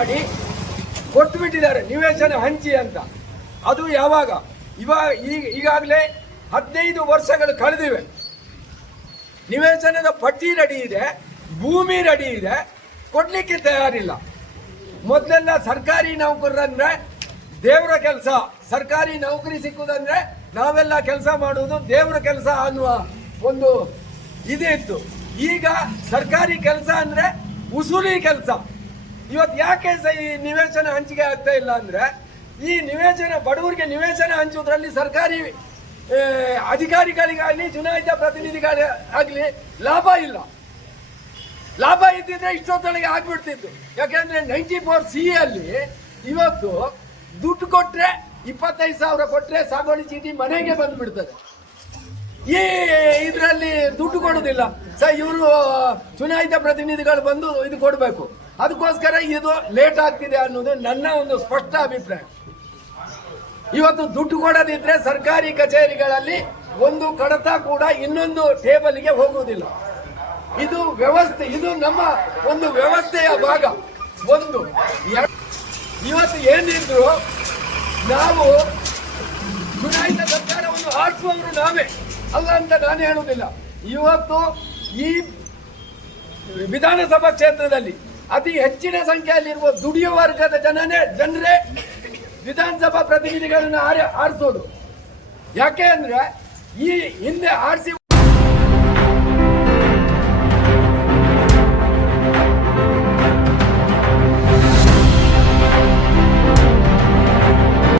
ಮಾಡಿ ಕೊಟ್ಟು ಬಿಟ್ಟಿದ್ದಾರೆ ನಿವೇಶನ ಹಂಚಿ ಅಂತ. ಅದು ಯಾವಾಗ ಈಗಾಗಲೇ 15 ವರ್ಷಗಳು ಕಳೆದಿವೆ. ನಿವೇಶನದ ಪಟ್ಟಿ ರೆಡಿ ಇದೆ, ಭೂಮಿ ರೆಡಿ ಇದೆ, ಕೊಡ್ಲಿಕ್ಕೆ ತಯಾರಿಲ್ಲ. ಮೊದಲೆಲ್ಲ ಸರ್ಕಾರಿ ನೌಕರರಂದ್ರೆ ದೇವರ ಕೆಲಸ, ಸರ್ಕಾರಿ ನೌಕರಿ ಸಿಕ್ಕುದಂದ್ರೆ ನಾವೆಲ್ಲ ಕೆಲಸ ಮಾಡುವುದು ದೇವರ ಕೆಲಸ ಅನ್ನುವ ಒಂದು ಇದೇ ಇತ್ತು. ಈಗ ಸರ್ಕಾರಿ ಕೆಲಸ ಅಂದ್ರೆ ಉಸುಲಿ ಕೆಲಸ. ಇವತ್ತು ಯಾಕೆ ಈ ನಿವೇಶನ ಹಂಚಿಕೆ ಆಗ್ತಾ ಇಲ್ಲ ಅಂದ್ರೆ, ಈ ನಿವೇಶನ ಬಡವರಿಗೆ ನಿವೇಶನ ಹಂಚುವುದರಲ್ಲಿ ಸರ್ಕಾರಿ ಅಧಿಕಾರಿಗಳಿಗಾಗಲಿ ಚುನಾಯಿತ ಪ್ರತಿನಿಧಿಗಳಾಗಲಿ ಲಾಭ ಇಲ್ಲ. ಲಾಭ ಇದ್ದಿದ್ರೆ ಇಷ್ಟೊತ್ತೊಳಗೆ ಆಗ್ಬಿಡ್ತಿತ್ತು. ಯಾಕೆಂದ್ರೆ 94C ಅಲ್ಲಿ ಇವತ್ತು ದುಡ್ಡು ಕೊಟ್ರೆ 25,000 ಕೊಟ್ರೆ ಸಾಗುವಳಿ ಚೀಟಿ ಮನೆಗೆ ಬಂದ್ಬಿಡ್ತದೆ. ಈ ಇದರಲ್ಲಿ ದುಡ್ಡು ಕೊಡುದಿಲ್ಲ ಇವರು ಚುನಾಯಿತ ಪ್ರತಿನಿಧಿಗಳು ಬಂದು ಇದು ಕೊಡಬೇಕು. ಅದಕ್ಕೋಸ್ಕರ ಇದು ಲೇಟ್ ಆಗ್ತಿದೆ ಅನ್ನೋದು ನನ್ನ ಒಂದು ಸ್ಪಷ್ಟ ಅಭಿಪ್ರಾಯ. ಇವತ್ತು ದುಡ್ಡು ಕೊಡದಿದ್ರೆ ಸರ್ಕಾರಿ ಕಚೇರಿಗಳಲ್ಲಿ ಒಂದು ಕಡತ ಕೂಡ ಇನ್ನೊಂದು ಟೇಬಲ್ಗೆ ಹೋಗುವುದಿಲ್ಲ. ಇದು ವ್ಯವಸ್ಥೆ, ಇದು ನಮ್ಮ ಒಂದು ವ್ಯವಸ್ಥೆಯ ಭಾಗ. ಇವತ್ತು ಏನಿದ್ರು ನಾವು ಚುನಾಯಿತ ಸರ್ಕಾರವನ್ನು ಆರಿಸುವವರು ನಾವೇ ಅಲ್ಲ ಅಂತ ನಾನು ಹೇಳುವುದಿಲ್ಲ. ಇವತ್ತು ಈ ವಿಧಾನಸಭಾ ಕ್ಷೇತ್ರದಲ್ಲಿ ಅತಿ ಹೆಚ್ಚಿನ ಸಂಖ್ಯೆಯಲ್ಲಿರುವ ದುಡಿಯುವ ವರ್ಗದ ಜನರೇ ವಿಧಾನಸಭಾ ಪ್ರತಿನಿಧಿಗಳನ್ನು ಆರಿಸೋದು. ಯಾಕೆ ಅಂದ್ರೆ ಈ ಹಿಂದೆ ಆರಿಸಿ